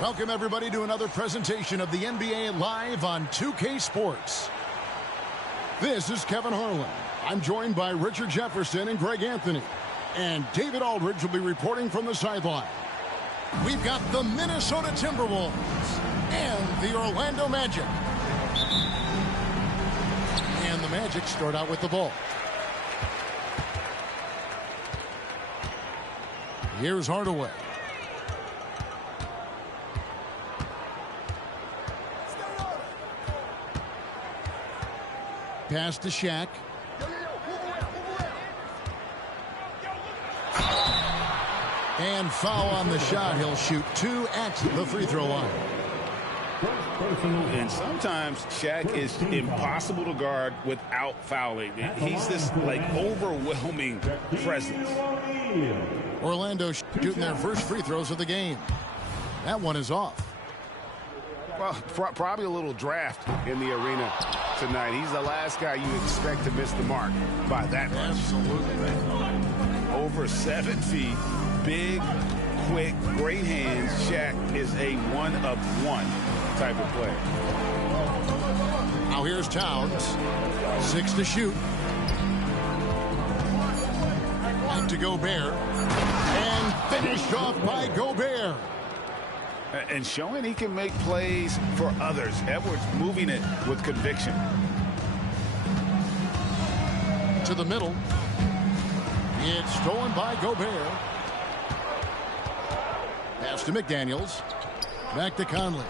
Welcome, everybody, to another presentation of the NBA Live on 2K Sports. This is Kevin Harlan. I'm joined by Richard Jefferson and Greg Anthony. And David Aldridge will be reporting from the sideline. We've got the Minnesota Timberwolves and the Orlando Magic. And the Magic start out with the ball. Here's Hardaway. Pass to Shaq. And foul on the shot. He'll shoot 2 at the free throw line. And sometimes Shaq is impossible to guard without fouling. He's this, overwhelming presence. Orlando shooting their first free throws of the game. That one is off. Well, probably a little draft in the arena tonight. He's the last guy you expect to miss the mark by that much. Absolutely. Over 7 feet, big, quick, great hands. Shaq is a one-of-one type of player. Now here's Towns. 6 to shoot. Back to Gobert. And finished off by Gobert. And showing he can make plays for others. Edwards moving it with conviction. To the middle. It's stolen by Gobert. Pass to McDaniels. Back to Conley.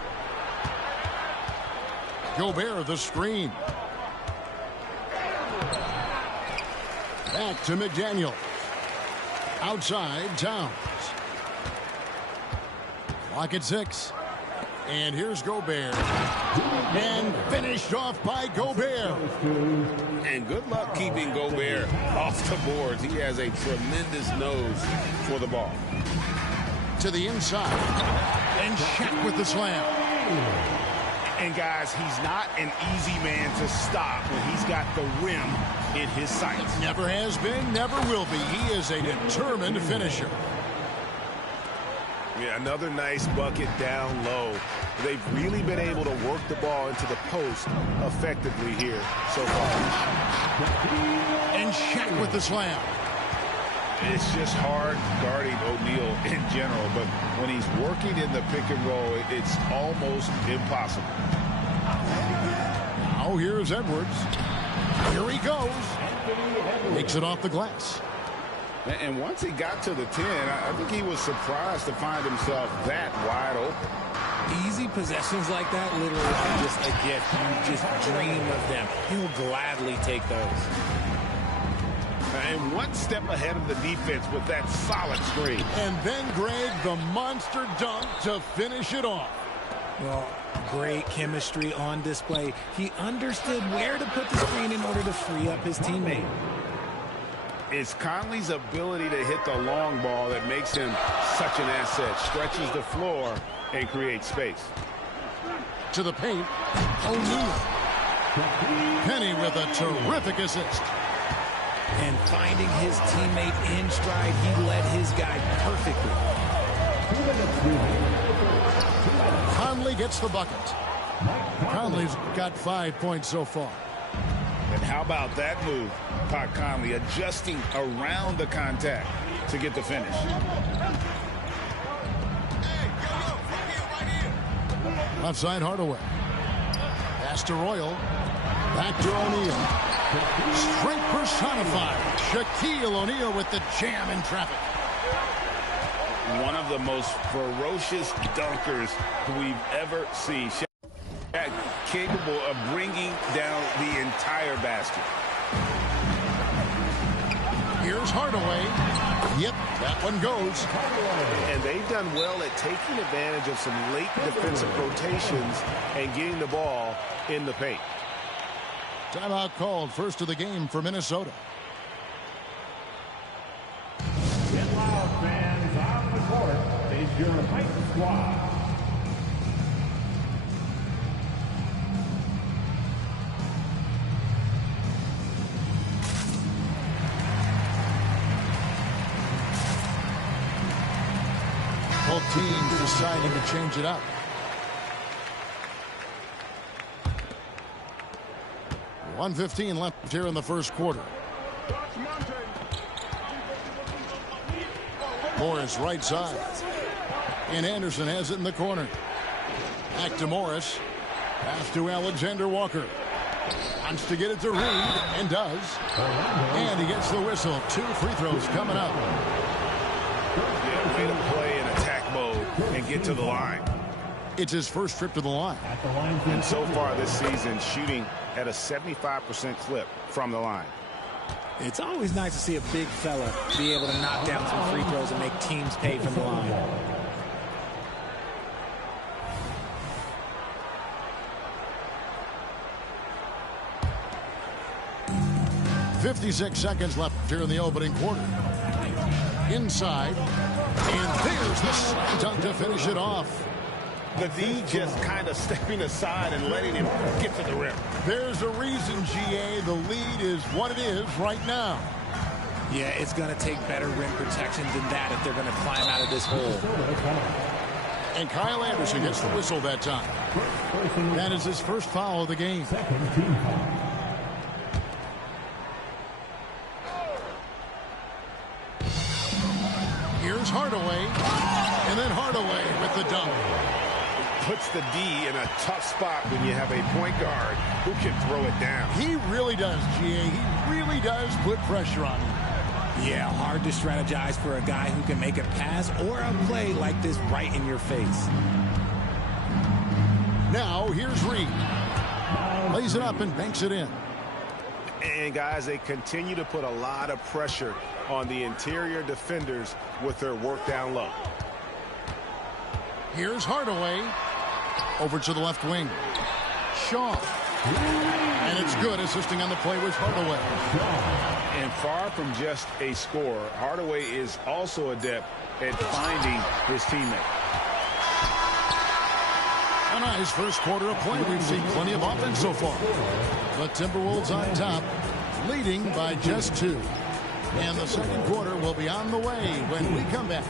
Gobert the screen. Back to McDaniels. Outside Towns. Clock at 6. And here's Gobert. And finished off by Gobert. And good luck keeping Gobert off the boards. He has a tremendous nose for the ball. To the inside. And Shaq with the slam. And guys, he's not an easy man to stop when he's got the rim in his sights. Never has been, never will be. He is a determined finisher. Yeah, another nice bucket down low. They've really been able to work the ball into the post effectively here so far. And Shaq with the slam. It's just hard guarding O'Neal in general, but when he's working in the pick and roll, it's almost impossible. Now here's Edwards. Here he goes. Takes it off the glass. And once he got to the 10, I think he was surprised to find himself that wide open. Easy possessions like that literally are just a gift. You just dream of them. He'll gladly take those. And one step ahead of the defense with that solid screen. And then, Greg, the monster dunk to finish it off. Well, great chemistry on display. He understood where to put the screen in order to free up his teammate. It's Conley's ability to hit the long ball that makes him such an asset. Stretches the floor and creates space. To the paint, O'Neal. Penny with a terrific assist. And finding his teammate in stride, he led his guy perfectly. Conley gets the bucket. Conley's got 5 points so far. And how about that move? Pat Conley adjusting around the contact to get the finish. Outside Hardaway. Pass to Royal. Back to O'Neal. Strength personified. Shaquille O'Neal with the jam in traffic. One of the most ferocious dunkers we've ever seen. Shaq capable of bringing down the entire basket. Here's Hardaway. Yep, that one goes. And they've done well at taking advantage of some late defensive rotations and getting the ball in the paint. Timeout called, first of the game for Minnesota. Get loud, fans, on the court. Face your height squad. Both teams deciding to change it up. .115 left here in the first quarter. Morris right side. And Anderson has it in the corner. Back to Morris. Pass to Alexander Walker. Wants to get it to Reed, and does. And he gets the whistle. 2 free throws coming up. Yeah, way to play in attack mode and get to the line. It's his first trip to the line. And so far this season, shooting at a 75% clip from the line. It's always nice to see a big fella be able to knock down some free throws and make teams pay from the line. 56 seconds left here in the opening quarter. Inside. And there's the slam dunk to finish it off. The D just kind of stepping aside and letting him get to the rim. There's a reason, GA, the lead is what it is right now. Yeah, it's going to take better rim protection than that if they're going to climb out of this hole. And Kyle Anderson gets the whistle that time. That is his first foul of the game. Here's Hardaway. And then Hardaway with the dunk. Puts the D in a tough spot when you have a point guard who can throw it down. He really does, GA. He really does put pressure on him. Yeah, hard to strategize for a guy who can make a pass or a play like this right in your face. Now, here's Reed. Lays it up and banks it in. And, guys, they continue to put a lot of pressure on the interior defenders with their work down low. Here's Hardaway. Over to the left wing. Shaw. And it's good. Assisting on the play was Hardaway. And far from just a scorer, Hardaway is also adept at finding his teammate. A nice first quarter of play. We've seen plenty of offense so far. The Timberwolves on top, leading by just 2. And the second quarter will be on the way when we come back.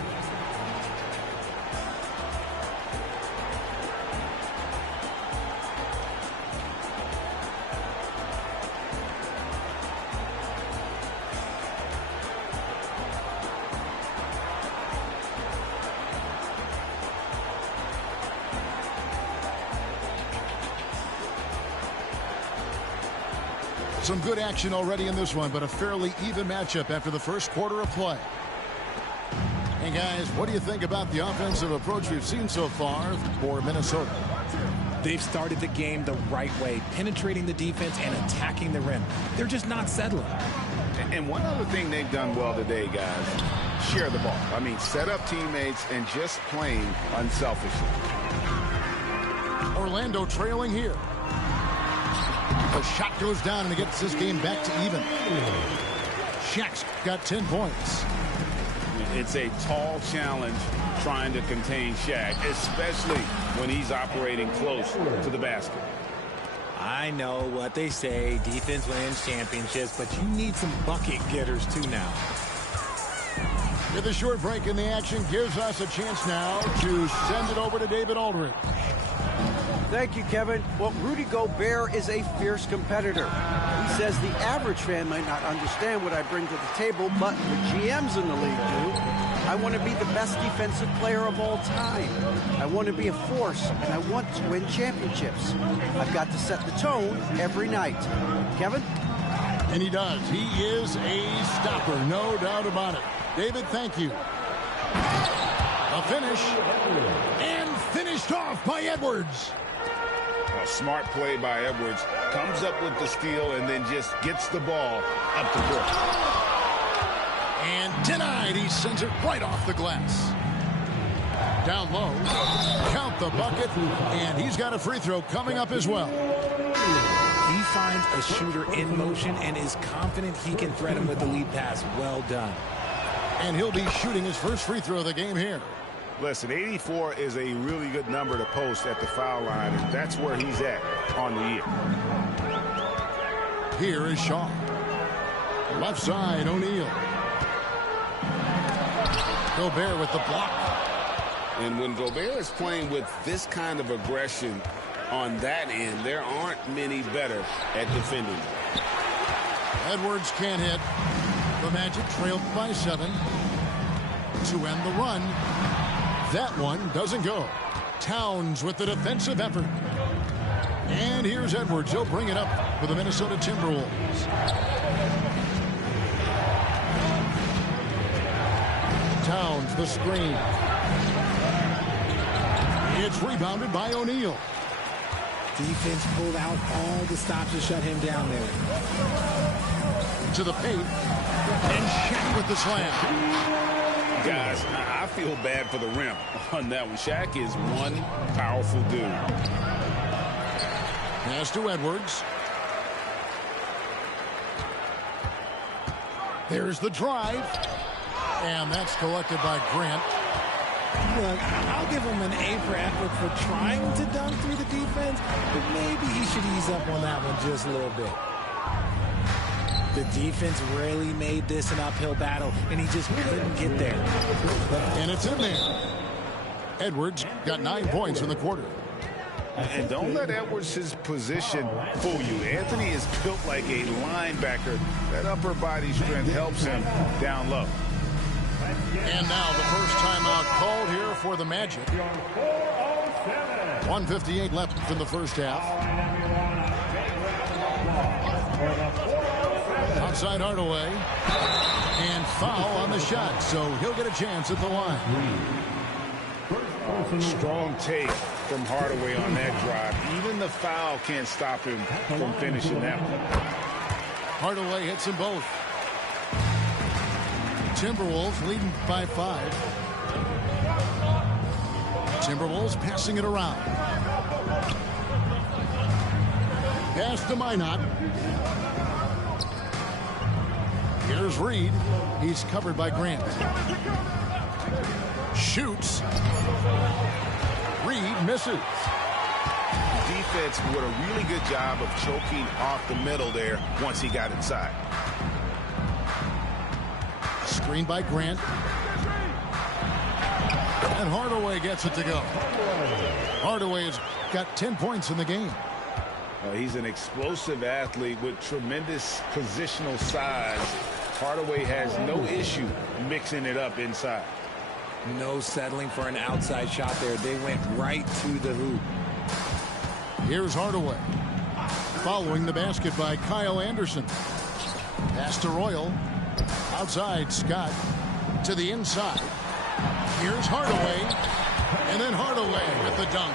Some good action already in this one, but a fairly even matchup after the first quarter of play. And guys, what do you think about the offensive approach we've seen so far for Minnesota? They've started the game the right way, penetrating the defense and attacking the rim. They're just not settling. And one other thing they've done well today, guys, share the ball. I mean, set up teammates and just playing unselfishly. Orlando trailing here. The shot goes down and it gets this game back to even. Shaq's got 10 points. It's a tall challenge trying to contain Shaq, especially when he's operating close to the basket. I know what they say, defense wins championships, but you need some bucket getters too now. With a short break in the action gives us a chance now to send it over to David Aldridge. Thank you, Kevin. Well, Rudy Gobert is a fierce competitor. He says the average fan might not understand what I bring to the table, but the GMs in the league do. I want to be the best defensive player of all time. I want to be a force, and I want to win championships. I've got to set the tone every night. Kevin? And he does. He is a stopper, no doubt about it. David, thank you. A finish. And finished off by Edwards. A smart play by Edwards. Comes up with the steal and then just gets the ball up the court. And denied. He sends it right off the glass. Down low. Count the bucket. And he's got a free throw coming up as well. He finds a shooter in motion and is confident he can threat him with the lead pass. Well done. And he'll be shooting his first free throw of the game here. Listen, 84 is a really good number to post at the foul line, and that's where he's at on the year. Here is Shaw. Left side, O'Neal. Gobert with the block. And when Gobert is playing with this kind of aggression on that end, there aren't many better at defending. Edwards can't hit. The Magic trailed by 7 to end the run. That one doesn't go. Towns with the defensive effort. And here's Edwards. He'll bring it up for the Minnesota Timberwolves. Towns, the screen. It's rebounded by O'Neal. Defense pulled out all the stops to shut him down there. To the paint. And Shaq with the slam. Guys, I feel bad for the rim on that one. Shaq is one powerful dude. Pass to Edwards. There's the drive. And that's collected by Grant. Look, I'll give him an A for effort for trying to dunk through the defense, but maybe he should ease up on that one just a little bit. The defense really made this an uphill battle, and he just couldn't get there. And it's in there. Edwards got 9 points in the quarter. And don't let Edwards' position fool you. Anthony is built like a linebacker. That upper body strength helps him down low. And now the first timeout called here for the Magic. 1:58 left in the first half. Outside Hardaway. And foul on the shot, so he'll get a chance at the line. Strong take from Hardaway on that drive. Even the foul can't stop him from finishing that one. Hardaway hits them both. Timberwolves leading by 5. Timberwolves passing it around. Pass to Minot. Here's Reed. He's covered by Grant. Shoots. Reed misses. Defense did a really good job of choking off the middle there once he got inside. Screen by Grant. And Hardaway gets it to go. Hardaway has got 10 points in the game. He's an explosive athlete with tremendous positional size. Hardaway has no issue mixing it up inside. No settling for an outside shot there. They went right to the hoop. Here's Hardaway. Following the basket by Kyle Anderson. Pass to Royal. Outside, Scott. To the inside. Here's Hardaway. And then Hardaway with the dunk.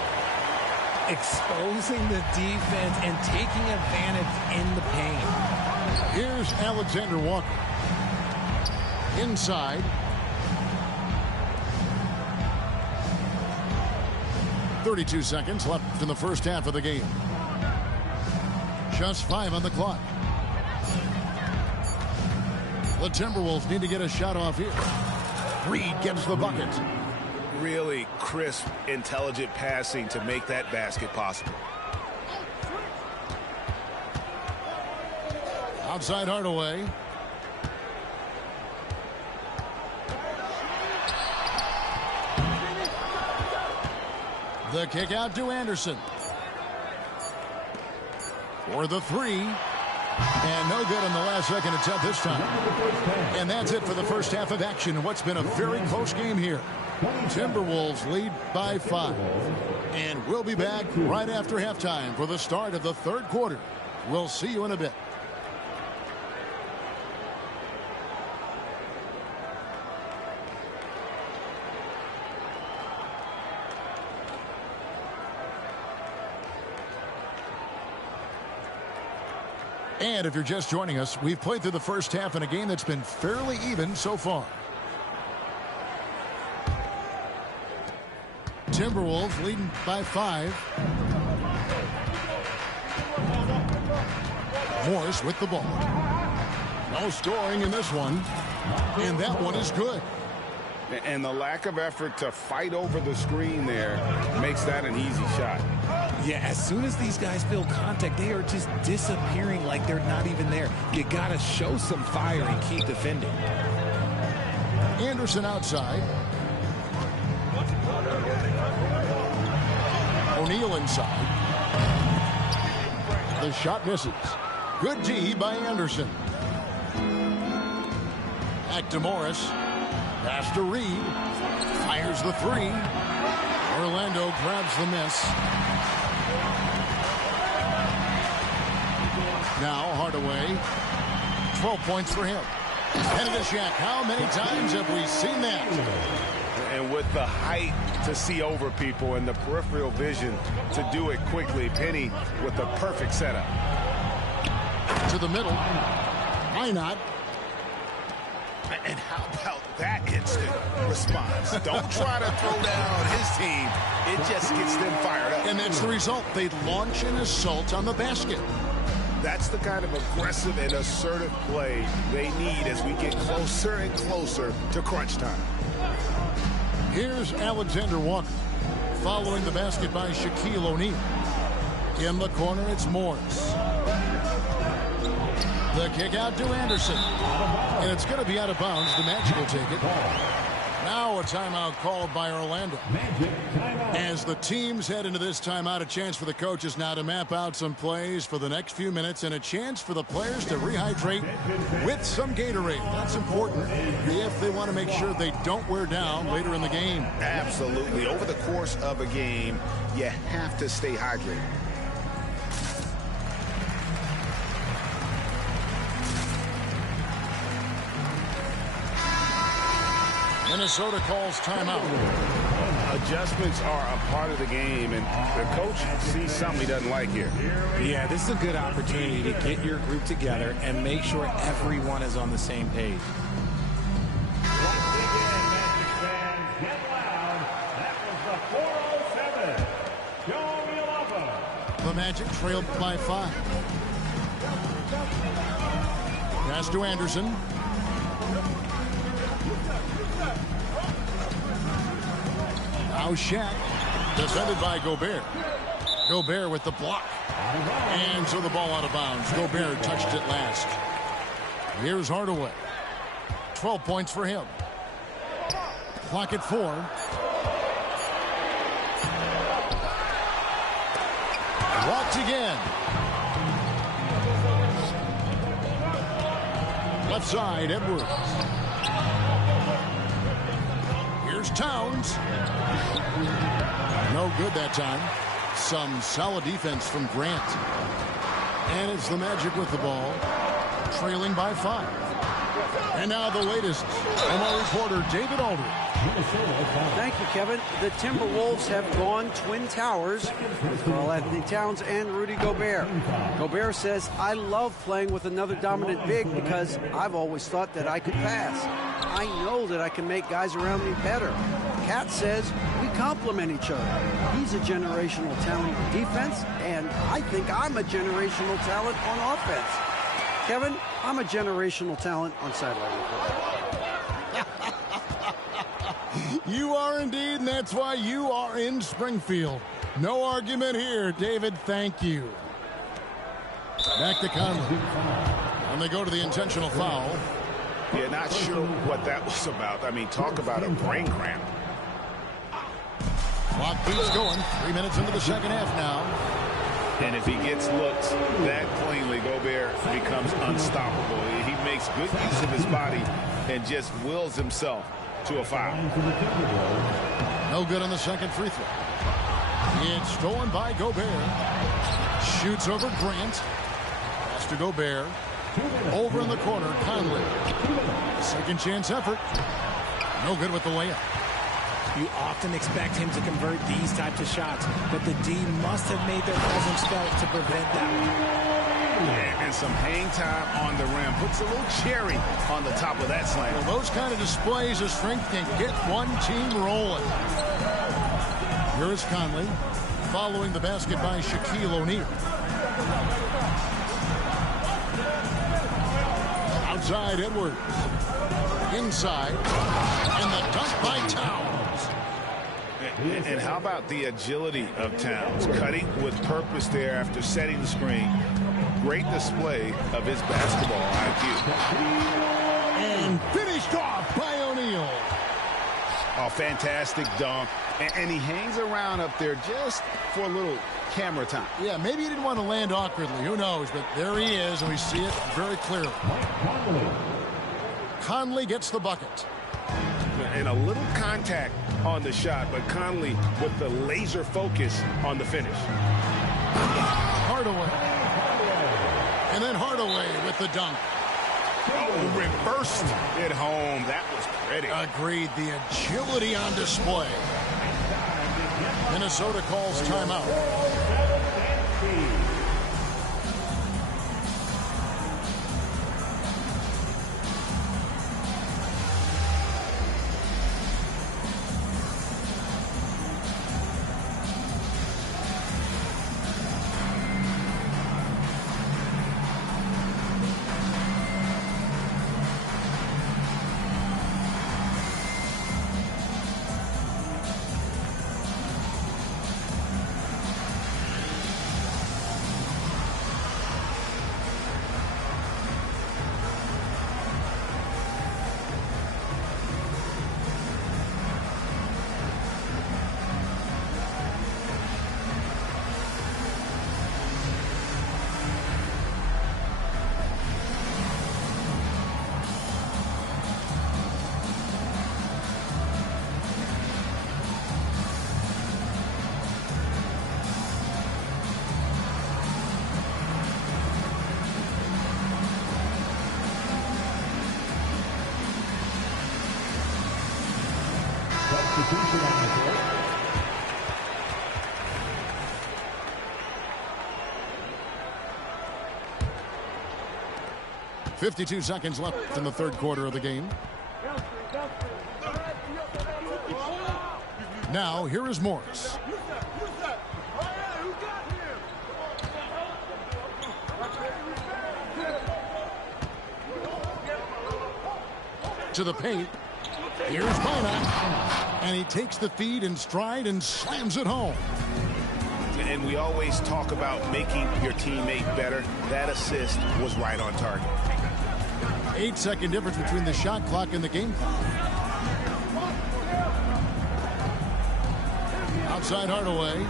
Exposing the defense and taking advantage in the paint. Here's Alexander Walker. Inside. 32 seconds left in the first half of the game. Just 5 on the clock. The Timberwolves need to get a shot off here. Reed gets the bucket. Really crisp, intelligent passing to make that basket possible. Outside Hardaway. The kick out to Anderson. For the 3. And no good on the last second attempt this time. And that's it for the first half of action in what's been a very close game here. Timberwolves lead by 5. And we'll be back right after halftime for the start of the third quarter. We'll see you in a bit. And if you're just joining us, we've played through the first half in a game that's been fairly even so far. Timberwolves leading by 5. Morris with the ball. No scoring in this one. And that one is good. And the lack of effort to fight over the screen there makes that an easy shot. Yeah, as soon as these guys feel contact, they are just disappearing like they're not even there. You got to show some fire and keep defending. Anderson outside. O'Neal inside. The shot misses. Good D by Anderson. Back to Morris. Pass to Reed. Fires the three. Orlando grabs the miss. Now Hardaway. 12 points for him. Penny to Shaq. How many times have we seen that? And with the height to see over people and the peripheral vision to do it quickly, Penny with the perfect setup. To the middle. Why not? And how about that instant response? Don't try to throw down his team. It just gets them fired up. And that's the result. They launch an assault on the basket. That's the kind of aggressive and assertive play they need as we get closer and closer to crunch time. Here's Alexander Walker. Following the basket by Shaquille O'Neal. In the corner, it's Morris. The kick out to Anderson. And it's going to be out of bounds. The Magic will take it. Now a timeout called by Orlando. As the teams head into this timeout, a chance for the coaches now to map out some plays for the next few minutes and a chance for the players to rehydrate with some Gatorade. That's important if they want to make sure they don't wear down later in the game. Absolutely. Over the course of a game, you have to stay hydrated. Minnesota calls timeout. Adjustments are a part of the game, and the coach sees something he doesn't like here. Yeah, this is a good opportunity to get your group together and make sure everyone is on the same page. Once again, Magic fans, get loud. That was the 407. Show me a love. The Magic trailed by 5. Pass to Anderson. Now Shaq, defended by Gobert. Gobert with the block. And so the ball out of bounds. Gobert touched it last. Here's Hardaway. 12 points for him. Clock at 4. Walked again. Left side, Edwards. Here's Towns. No good that time. Some solid defense from Grant. And it's the Magic with the ball, trailing by 5. And now the latest from our reporter, David Aldridge. Thank you, Kevin. The Timberwolves have gone Twin Towers with Karl-Anthony Towns and Rudy Gobert. Gobert says, I love playing with another dominant big because I've always thought that I could pass. I know that I can make guys around me better. Cat says, we complement each other. He's a generational talent on defense, and I think I'm a generational talent on offense. Kevin, I'm a generational talent on sideline reporting. You are indeed, and that's why you are in Springfield. No argument here, David. Thank you. Back to Conley. And they go to the intentional foul. Yeah, not sure what that was about. I mean, talk about a brain cramp. Clock keeps going. 3 minutes into the second half now. And if he gets looked that cleanly, Gobert becomes unstoppable. He makes good use of his body and just wills himself to a foul. No good on the second free throw. It's stolen by Gobert. Shoots over Grant. Pass to Gobert. Over in the corner, Conley. Second chance effort. No good with the layup. You often expect him to convert these types of shots, but the D must have made their presence felt to prevent that. And some hang time on the rim. Puts a little cherry on the top of that slam. Well, those kind of displays of strength can get one team rolling. Here is Conley, following the basket by Shaquille O'Neal. Outside, Edwards. Inside. And the dunk by Towns. And how about the agility of Towns? Cutting with purpose there after setting the screen. Great display of his basketball IQ. And finished off by O'Neal. Oh, fantastic dunk. And he hangs around up there just for a little camera time. Yeah, maybe he didn't want to land awkwardly. Who knows? But there he is, and we see it very clearly. Conley gets the bucket. And a little contact on the shot, but Conley with the laser focus on the finish. Hardaway. And then Hardaway with the dunk. Oh, reversed it home. That was pretty. Agreed. The agility on display. Minnesota calls timeout. Substitution on the court. .52 seconds left in the third quarter of the game. Now, here is Morris. To the paint. Here's Bona. And he takes the feed in stride and slams it home. And we always talk about making your teammate better. That assist was right on target. 8-second difference between the shot clock and the game clock. Outside Hardaway.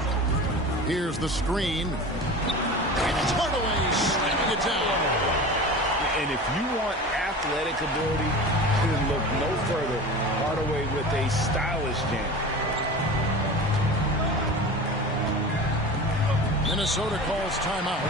Here's the screen. And it's Hardaway slamming it down. And if you want athletic ability, then look no further. Hardaway with a stylish jam. Minnesota calls timeout.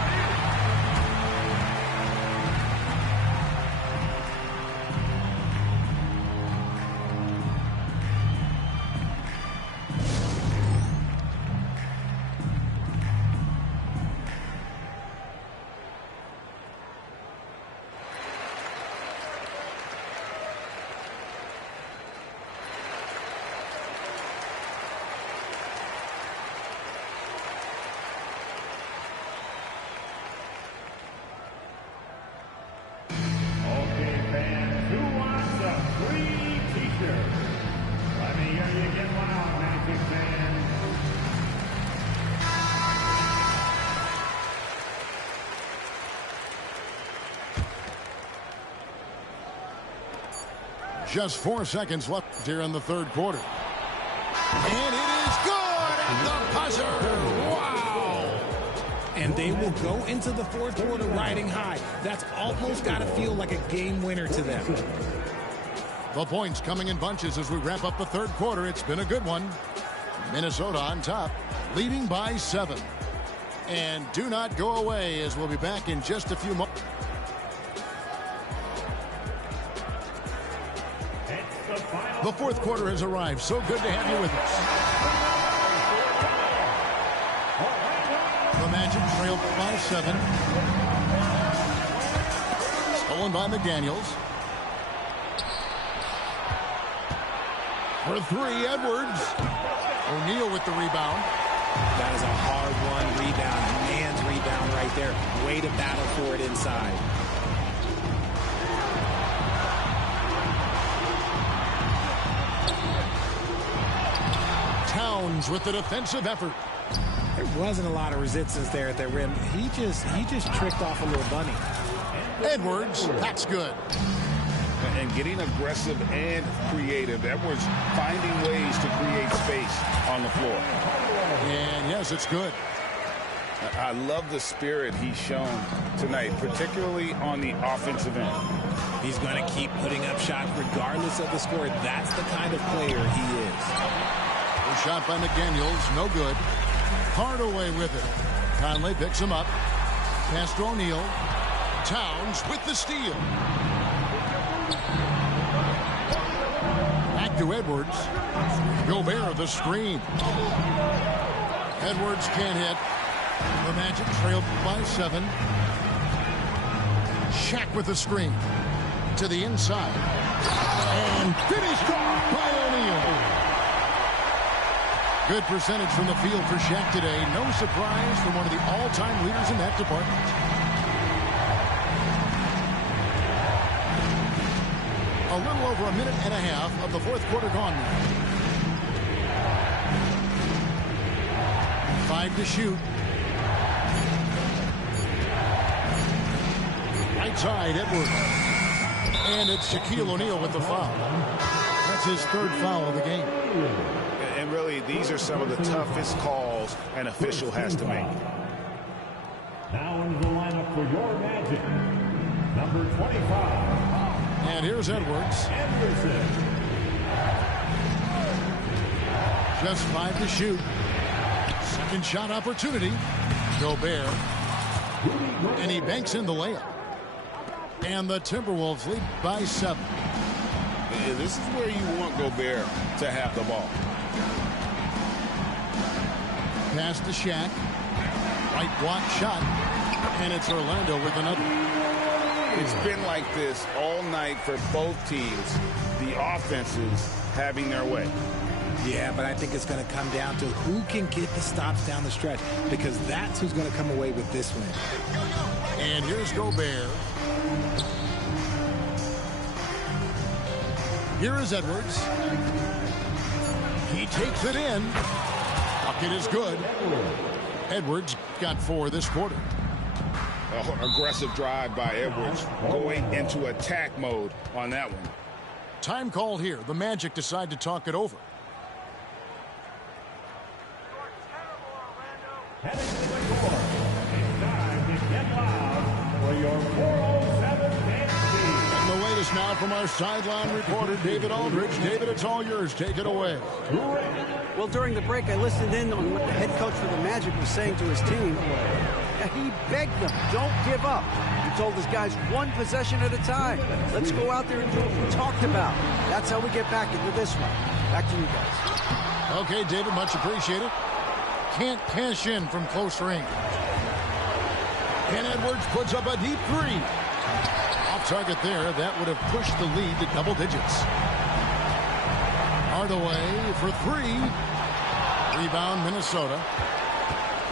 Just 4 seconds left here in the third quarter. And it is good at the buzzer. Wow. And they will go into the fourth quarter riding high. That's almost got to feel like a game winner to them. The points coming in bunches as we wrap up the third quarter. It's been a good one. Minnesota on top, leading by 7. And do not go away as we'll be back in just a few moments. The fourth quarter has arrived. So good to have you with us. The Magic trailed by 7. Stolen by McDaniels. For 3, Edwards. O'Neal with the rebound. That is a hard-won rebound. Man's rebound right there. Way to battle for it inside. Towns with the defensive effort. There wasn't a lot of resistance there at the rim. He just tricked off a little bunny. Edwards, that's good. and getting aggressive and creative. Edwards finding ways to create space on the floor. And yes, it's good. I love the spirit he's shown tonight, particularly on the offensive end. He's going to keep putting up shots regardless of the score. That's the kind of player he is. The shot by McDaniels, no good. Hardaway with it. Conley picks him up. Pass to O'Neal. Towns with the steal. Back to Edwards. Gobert the screen. Edwards can't hit. The Magic trailed by 7. Shaq with the screen. To the inside. And finished off by O'Neal. Good percentage from the field for Shaq today. No surprise from one of the all-time leaders in that department. A little over a minute and a half of the fourth quarter gone now. 5 to shoot. Right side, Edwards. And it's Shaquille O'Neal with the foul. That's his 3rd foul of the game. And really, these are some of the toughest calls an official has to make. Now into the lineup for your Magic, number 25. And here's Edwards. Anderson. Just 5 to shoot. Second shot opportunity. Gobert. And he banks in the layup. And the Timberwolves lead by 7. This is where you want Gobert to have the ball. Pass to Shaq. Right block shot. And it's Orlando with another. It's been like this all night for both teams. The offenses having their way. Yeah, but I think it's going to come down to who can get the stops down the stretch, because that's who's going to come away with this win. And here's Gobert. Here is Edwards. He takes it in. Bucket is good. Edwards got 4 this quarter. Aggressive drive by Edwards, going into attack mode on that one. Time called here. The Magic decide to talk it over. Heading to the court. It's time to get loud for your 407 dance team. And the latest now from our sideline reporter, David Aldridge. David, it's all yours. Take it away. Well, during the break, I listened in on what the head coach for the Magic was saying to his team. He begged them, don't give up. He told his guys, 1 possession at a time. Let's go out there and do what we talked about. That's how we get back into this one. Back to you guys. Okay, David, much appreciated. Can't cash in from close range. And Edwards puts up a deep 3. Off target there. That would have pushed the lead to double digits. Hardaway for 3. Rebound, Minnesota.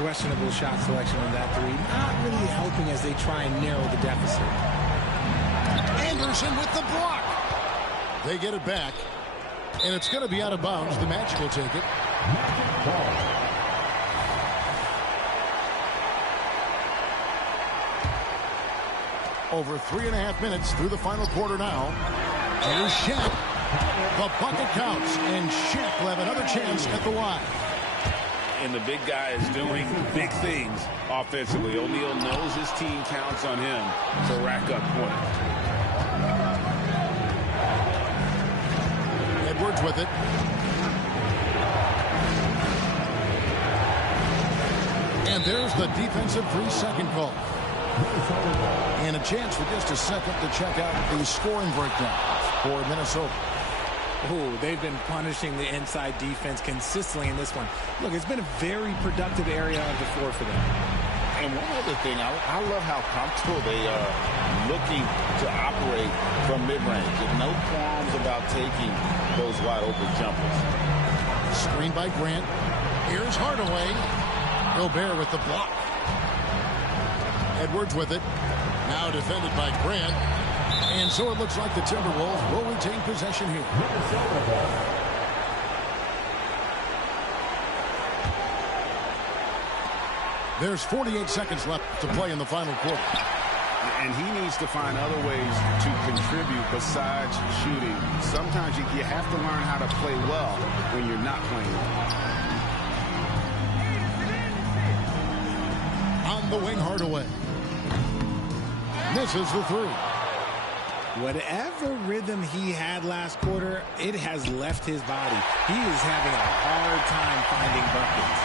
Questionable shot selection on that 3. Not really helping as they try and narrow the deficit. Anderson with the block. They get it back. And it's going to be out of bounds. The Magic will take it. Over 3.5 minutes through the final quarter now. Here's Shaq. The bucket counts, and Shaq will have another chance at the line. And the big guy is doing big things offensively. O'Neal knows his team counts on him to rack up points. Edwards with it. And there's the defensive 3-second call. And a chance for just a second to check out the scoring breakdown for Minnesota. Oh, they've been punishing the inside defense consistently in this one. Look, it's been a very productive area of the floor for them. And one other thing, I love how comfortable they are looking to operate from mid-range. No qualms about taking those wide-open jumpers. Screen by Grant. Here's Hardaway. Gobert with the block. Edwards with it. Now defended by Grant. And so it looks like the Timberwolves will retain possession here. There's 48 seconds left to play in the final quarter. And he needs to find other ways to contribute besides shooting. Sometimes you have to learn how to play well when you're not playing well. On the wing, Hardaway. Misses the three. Whatever rhythm he had last quarter, it has left his body. He is having a hard time finding buckets.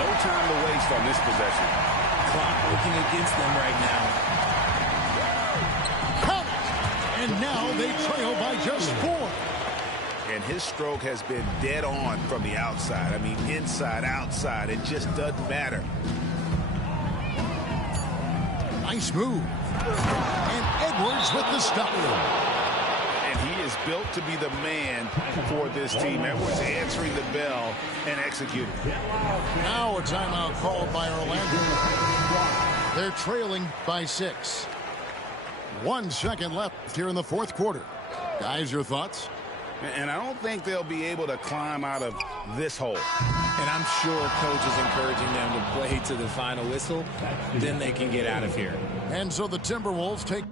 No time to waste on this possession. Clock working against them right now. Count! And now they trail by just 4. And his stroke has been dead on from the outside. I mean, inside, outside, it just doesn't matter. Nice move. And Edwards with the stop. And he is built to be the man for this team. Edwards answering the bell and executing. Now a timeout called by Orlando. They're trailing by 6. 1 second left here in the fourth quarter. Guys, your thoughts? And I don't think they'll be able to climb out of this hole. And I'm sure coach is encouraging them to play to the final whistle. Then they can get out of here. And so the Timberwolves take